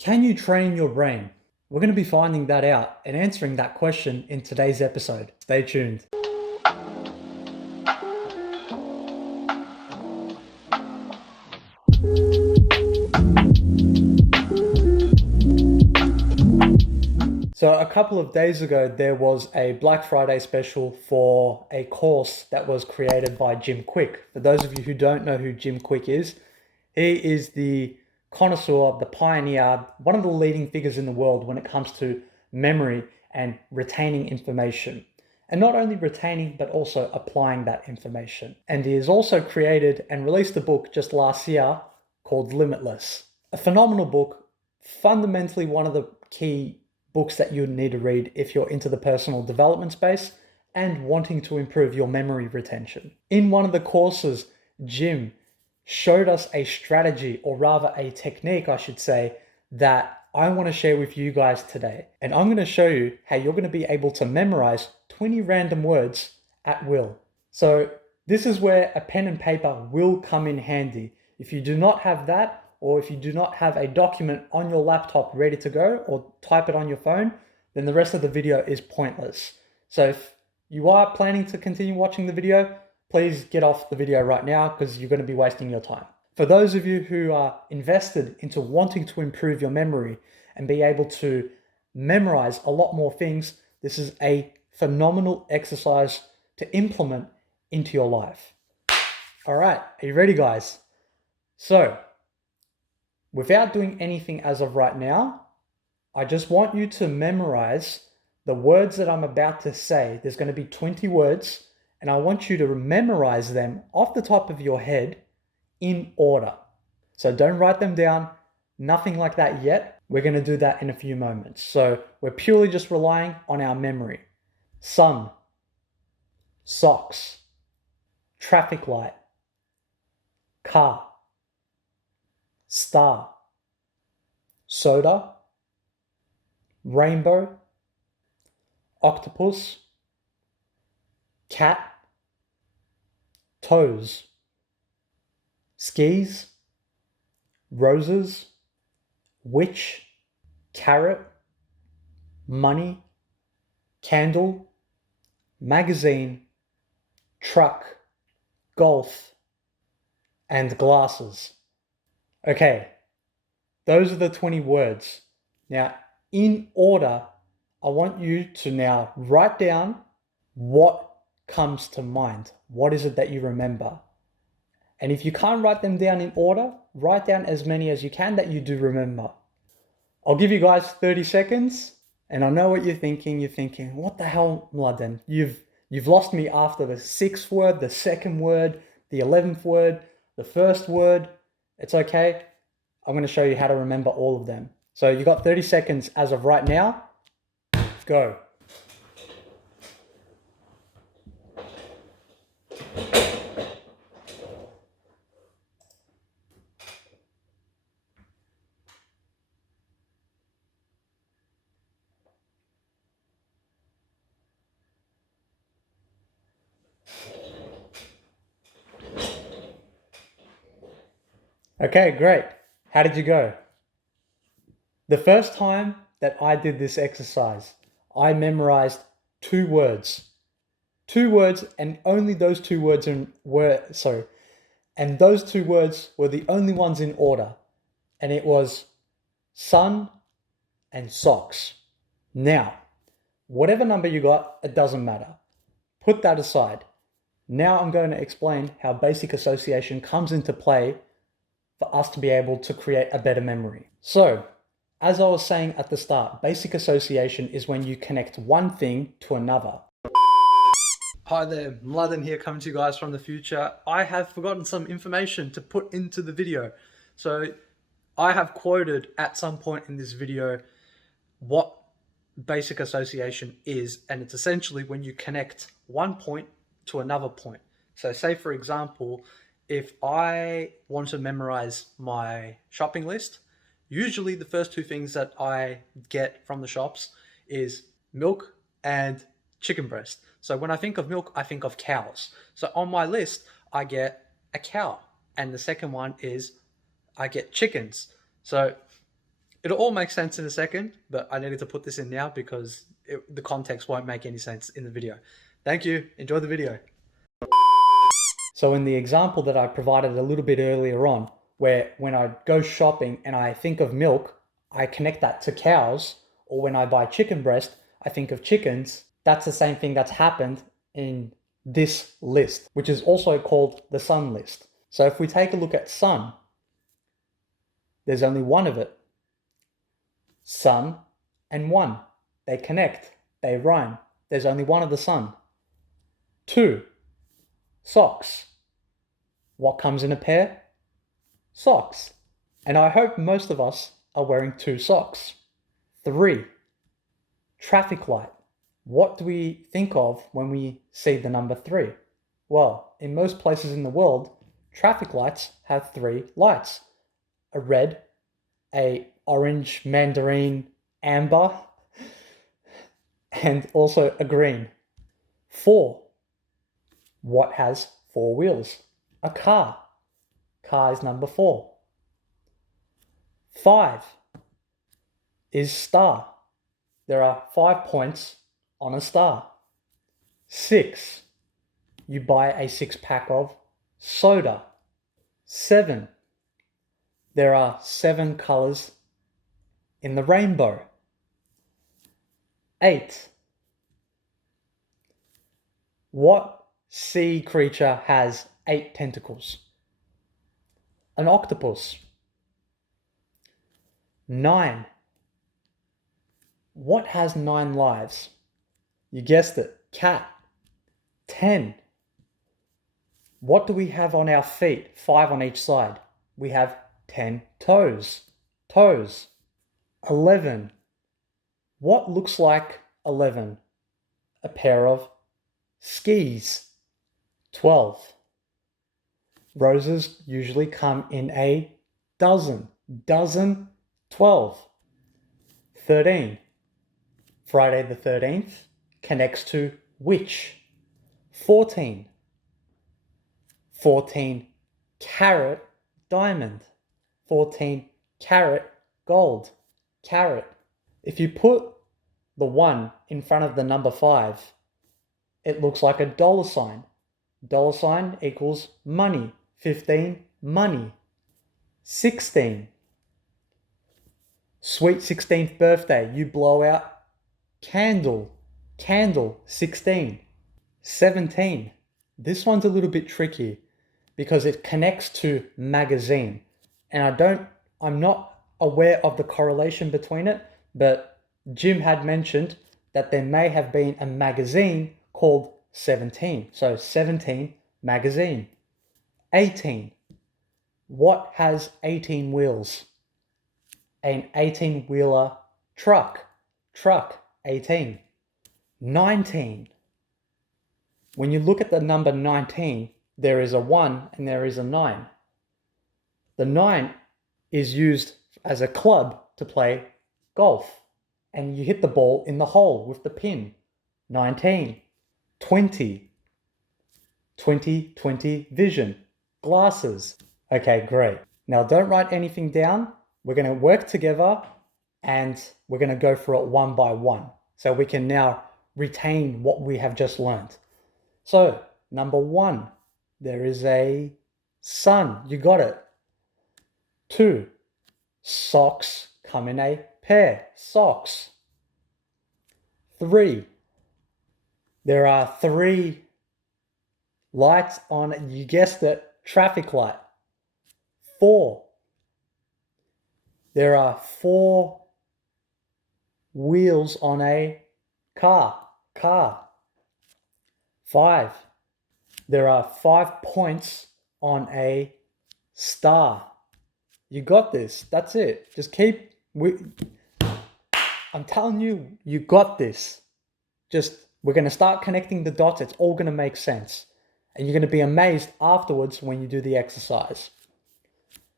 Can you train your brain? We're going to be finding that out and answering that question in today's episode. Stay tuned. So a couple of days ago, there was a Black Friday special for a course that was created by Kwik. For those of you who don't know who Kwik is, he is the connoisseur, the pioneer, one of the leading figures in the world when it comes to memory and retaining information. And not only retaining, but also applying that information. And he has also created and released a book just last year called Limitless. A phenomenal book, fundamentally one of the key books that you need to read if you're into the personal development space and wanting to improve your memory retention. In one of the courses, Jim showed us a strategy, or rather a technique, I should say, that I want to share with you guys today. And I'm going to show you how you're going to be able to memorize 20 random words at will. So this is where a pen and paper will come in handy. If you do not have that, or if you do not have a document on your laptop ready to go, or type it on your phone, then the rest of the video is pointless. So if you are planning to continue watching the video, please get off the video right now because you're going to be wasting your time. For those of you who are invested into wanting to improve your memory and be able to memorize a lot more things, this is a phenomenal exercise to implement into your life. All right, are you ready, guys? So, without doing anything as of right now, I just want you to memorize the words that I'm about to say. There's going to be 20 words, and I want you to memorize them off the top of your head in order. So don't write them down, nothing like that yet. We're going to do that in a few moments. So we're purely just relying on our memory. Sun, socks, traffic light, car, star, soda, rainbow, octopus, cat, toes, skis, roses, witch, carrot, money, candle, magazine, truck, golf, and glasses. Okay, those are the 20 words. Now, in order, I want you to now write down what comes to mind. What is it that you remember? And if you can't write them down in order, write down as many as you can that you do remember. I'll give you guys 30 seconds, and I know what you're thinking. You're thinking, what the hell, Mladen? You've lost me after the 6th word, the 2nd word, the 11th word, the 1st word. It's okay. I'm going to show you how to remember all of them. So you got 30 seconds as of right now. Go. Okay, great. How did you go? The first time that I did this exercise, I memorized 2 words. 2 words, and only those 2 words and those 2 words were the only ones in order. And it was sun and socks. Now, whatever number you got, it doesn't matter. Put that aside. Now I'm going to explain how basic association comes into play for us to be able to create a better memory. So, as I was saying at the start, basic association is when you connect one thing to another. Hi there, Mladen here, coming to you guys from the future. I have forgotten some information to put into the video. So I have quoted at some point in this video what basic association is, and it's essentially when you connect one point to another point. So say for example, if I want to memorize my shopping list, usually the first 2 things that I get from the shops is milk and chicken breast. So when I think of milk, I think of cows. So on my list, I get a cow. And the second one is I get chickens. So It'll all make sense in a second, but I needed to put this in now because the context won't make any sense in the video. Thank you. Enjoy the video. So in the example that I provided a little bit earlier on, where when I go shopping and I think of milk, I connect that to cows, or when I buy chicken breast, I think of chickens. That's the same thing that's happened in this list, which is also called the sun list. So if we take a look at sun, there's only one of it. Sun and one. They connect. They rhyme. There's only one of the sun. Two. Socks. What comes in a pair? Socks. And I hope most of us are wearing 2 socks. 3. Traffic light. What do we think of when we see the number 3? Well, in most places in the world, traffic lights have 3 lights. A red, a orange, mandarin, amber, and also a green. 4. What has 4 wheels? A car. Car is number 4. 5 is star. There are 5 points on a star. 6, you buy a 6-pack of soda. 7, there are 7 colors in the rainbow. 8, what sea creature has 8 tentacles? An octopus. 9, what has 9 lives? You guessed it, cat. 10, what do we have on our feet? 5 on each side. We have 10 toes. Toes. 11, what looks like 11? A pair of skis. 12, roses usually come in a dozen. Dozen, 12. 13, Friday the 13th connects to which? 14, 14 carat diamond. 14 carat gold. Carat. If you put the 1 in front of the number 5, it looks like a dollar sign. Dollar sign equals money. 15, money. 16, sweet 16th birthday. You blow out candle. Candle. 16. 17. This one's a little bit tricky because it connects to magazine. And I'm not aware of the correlation between it, but Jim had mentioned that there may have been a magazine called 17. So 17, magazine. 18. What has 18 wheels? An 18-wheeler truck. Truck, 18. 19. When you look at the number 19, there is a 1 and there is a 9. The 9 is used as a club to play golf. And you hit the ball in the hole with the pin. 19. 20. 20/20 vision. Glasses. Okay, great. Now don't write anything down. We're going to work together and we're going to go through it one by one so we can now retain what we have just learned. So, number 1, there is a sun. You got it. 2, socks come in a pair. Socks. 3, there are 3 lights on, you guessed it, traffic light. 4, there are 4 wheels on a car. Car. 5, there are 5 points on a star. You got this. That's it. Just keep... I'm telling you, you got this. We're going to start connecting the dots. It's all going to make sense. And you're going to be amazed afterwards when you do the exercise.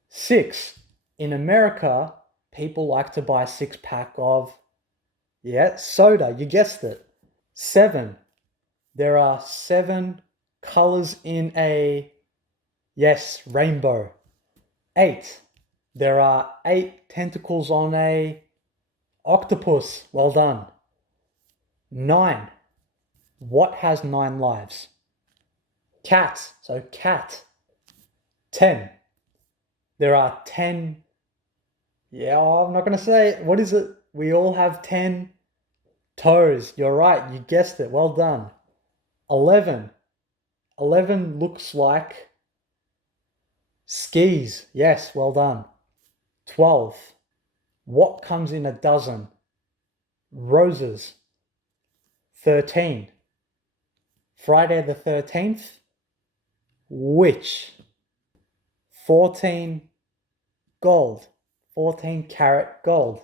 6, in America, people like to buy a 6-pack of, soda. You guessed it. 7, there are 7 colors in a, rainbow. 8, There are 8 tentacles on a octopus. Well done. 9. What has 9 lives? Cat. So cat. 10. There are 10. Yeah, I'm not going to say it. What is it? We all have 10 toes. You're right. You guessed it. Well done. 11. 11 looks like skis. Yes, well done. 12. What comes in a dozen? Roses. 13. Friday the 13th. Which? 14. Gold. 14 karat gold.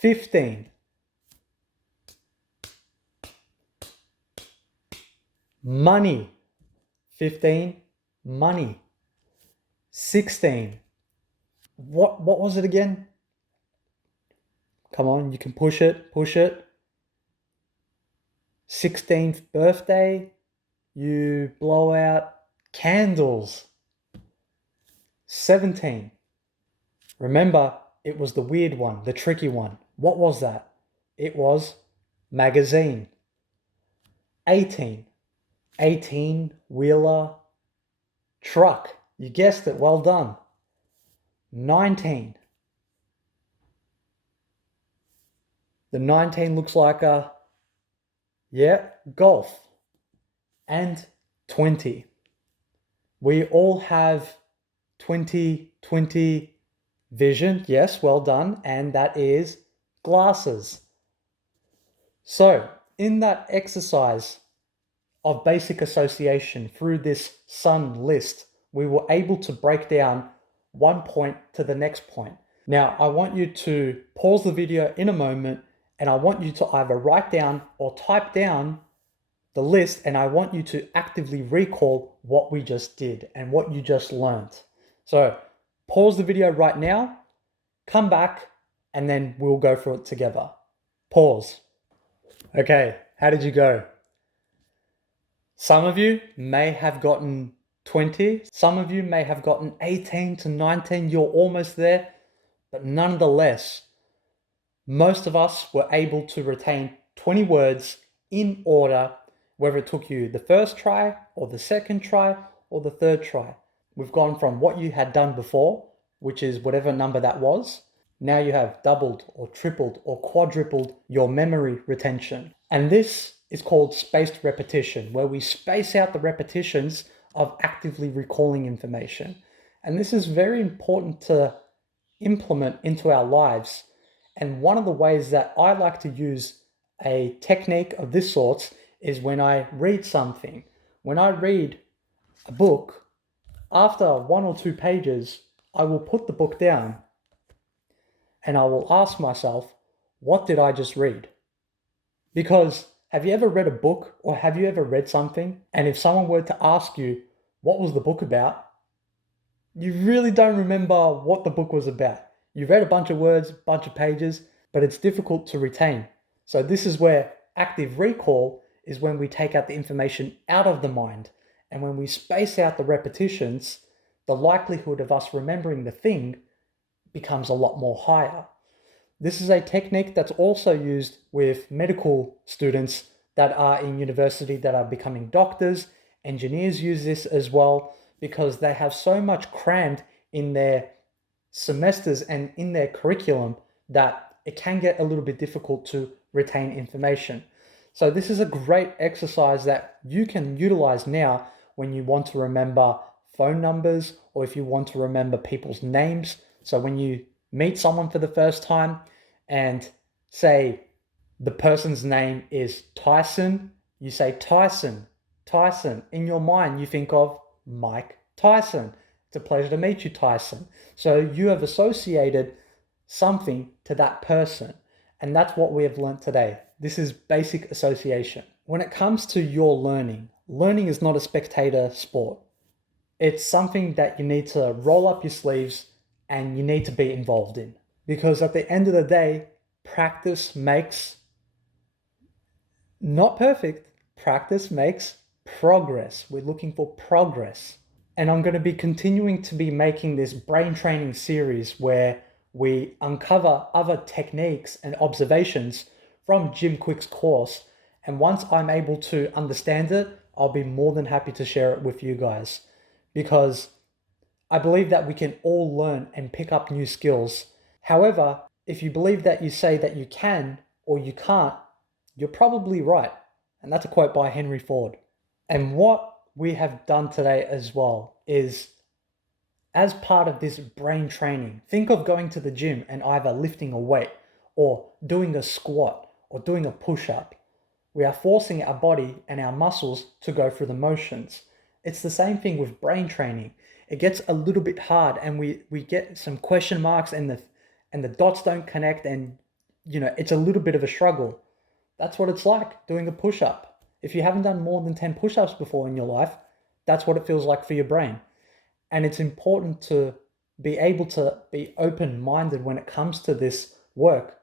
15. Money. 15. Money. 16. What was it again? Come on, you can push it, push it. 16th birthday, you blow out candles. 17. Remember, it was the weird one, the tricky one. What was that? It was magazine. 18. 18 wheeler truck. You guessed it, well done. 19. The 19 looks like a, yeah, golf. And 20. We all have 20/20 vision. Yes, well done. And that is glasses. So, in that exercise of basic association through this sun list, we were able to break down one point to the next point. Now, I want you to pause the video in a moment, and I want you to either write down or type down the list, and I want you to actively recall what we just did and what you just learned. So pause the video right now, come back, and then we'll go through it together. Pause. Okay, how did you go? Some of you may have gotten 20, some of you may have gotten 18 to 19, you're almost there, but nonetheless, most of us were able to retain 20 words in order, whether it took you the first try or the second try or the third try. We've gone from what you had done before, which is whatever number that was. Now you have doubled or tripled or quadrupled your memory retention. And this is called spaced repetition, where we space out the repetitions of actively recalling information. And this is very important to implement into our lives. And one of the ways that I like to use a technique of this sort is when I read something. When I read a book, after 1 or 2 pages, I will put the book down and I will ask myself, what did I just read? Because have you ever read a book or have you ever read something, and if someone were to ask you, what was the book about? You really don't remember what the book was about. You read a bunch of words, a bunch of pages, but it's difficult to retain. So this is where active recall is when we take out the information out of the mind. And when we space out the repetitions, the likelihood of us remembering the thing becomes a lot more higher. This is a technique that's also used with medical students that are in university that are becoming doctors. Engineers use this as well because they have so much crammed in their semesters and in their curriculum that it can get a little bit difficult to retain information. So this is a great exercise that you can utilize now when you want to remember phone numbers or if you want to remember people's names. So when you meet someone for the first time and say the person's name is Tyson, you say Tyson, Tyson. In your mind, you think of Mike Tyson. It's a pleasure to meet you, Tyson. So you have associated something to that person. And that's what we have learned today. This is basic association. When it comes to your learning, learning is not a spectator sport. It's something that you need to roll up your sleeves and you need to be involved in. Because at the end of the day, practice makes, not perfect, practice makes progress. We're looking for progress. And I'm going to be continuing to be making this brain training series where we uncover other techniques and observations from Jim Kwik's course. And once I'm able to understand it, I'll be more than happy to share it with you guys, because I believe that we can all learn and pick up new skills. However, if you believe that you say that you can or you can't, you're probably right. And that's a quote by Henry Ford. And what we have done today as well is, as part of this brain training, think of going to the gym and either lifting a weight or doing a squat or doing a push-up. We are forcing our body and our muscles to go through the motions. It's the same thing with brain training. It gets a little bit hard and we get some question marks and the dots don't connect, and it's a little bit of a struggle. That's what it's like doing a push-up. If you haven't done more than 10 push-ups before in your life, that's what it feels like for your brain. And it's important to be able to be open-minded when it comes to this work,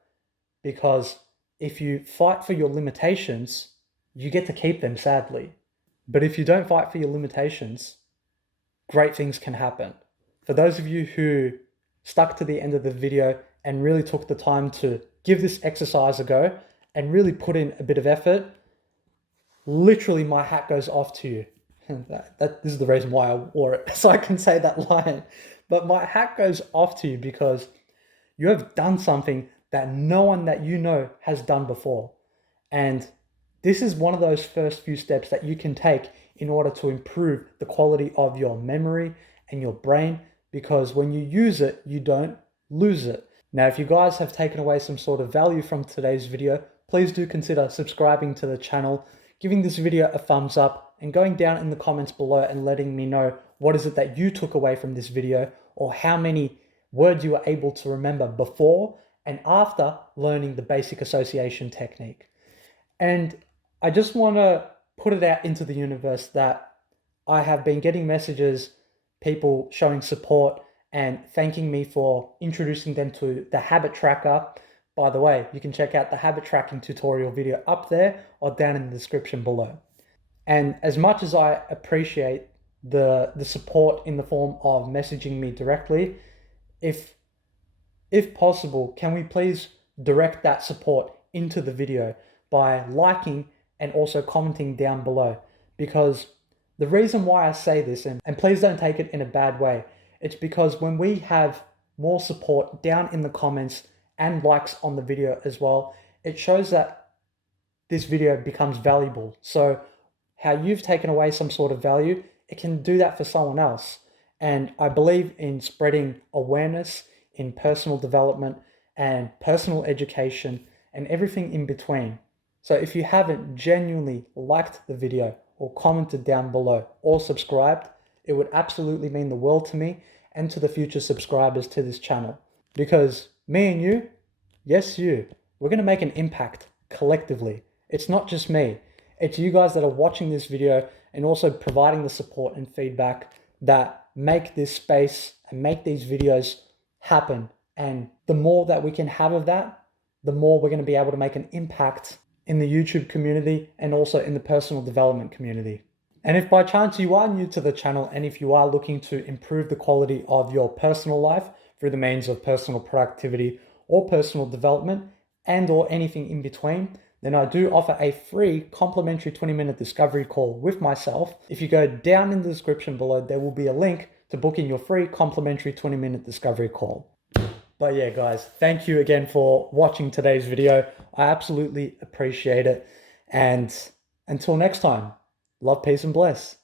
because if you fight for your limitations, you get to keep them, sadly. But if you don't fight for your limitations, great things can happen. For those of you who stuck to the end of the video and really took the time to give this exercise a go and really put in a bit of effort, literally my hat goes off to you. This is the reason why I wore it, so I can say that line. But my hat goes off to you because you have done something that no one that you know has done before. And this is one of those first few steps that you can take in order to improve the quality of your memory and your brain, because when you use it, you don't lose it. Now, if you guys have taken away some sort of value from today's video, please do consider subscribing to the channel, giving this video a thumbs up, and going down in the comments below and letting me know what is it that you took away from this video, or how many words you were able to remember before and after learning the basic association technique. And I just want to put it out into the universe that I have been getting messages, people showing support and thanking me for introducing them to the habit tracker. By the way, you can check out the habit tracking tutorial video up there or down in the description below. And as much as I appreciate the support in the form of messaging me directly, if possible, can we please direct that support into the video by liking and also commenting down below? Because the reason why I say this, and please don't take it in a bad way, it's because when we have more support down in the comments and likes on the video as well, it shows that this video becomes valuable. So how you've taken away some sort of value, it can do that for someone else. And I believe in spreading awareness in personal development and personal education and everything in between. So if you haven't genuinely liked the video or commented down below or subscribed, it would absolutely mean the world to me and to the future subscribers to this channel. Because me and you, yes you, we're going to make an impact collectively. It's not just me. It's you guys that are watching this video and also providing the support and feedback that make this space and make these videos happen. And the more that we can have of that, the more we're going to be able to make an impact in the YouTube community and also in the personal development community. And if by chance you are new to the channel and if you are looking to improve the quality of your personal life through the means of personal productivity or personal development and or anything in between, then I do offer a free complimentary 20-minute discovery call with myself. If you go down in the description below, there will be a link to book in your free complimentary 20-minute discovery call. But yeah, guys, thank you again for watching today's video. I absolutely appreciate it. And until next time, love, peace, and bless.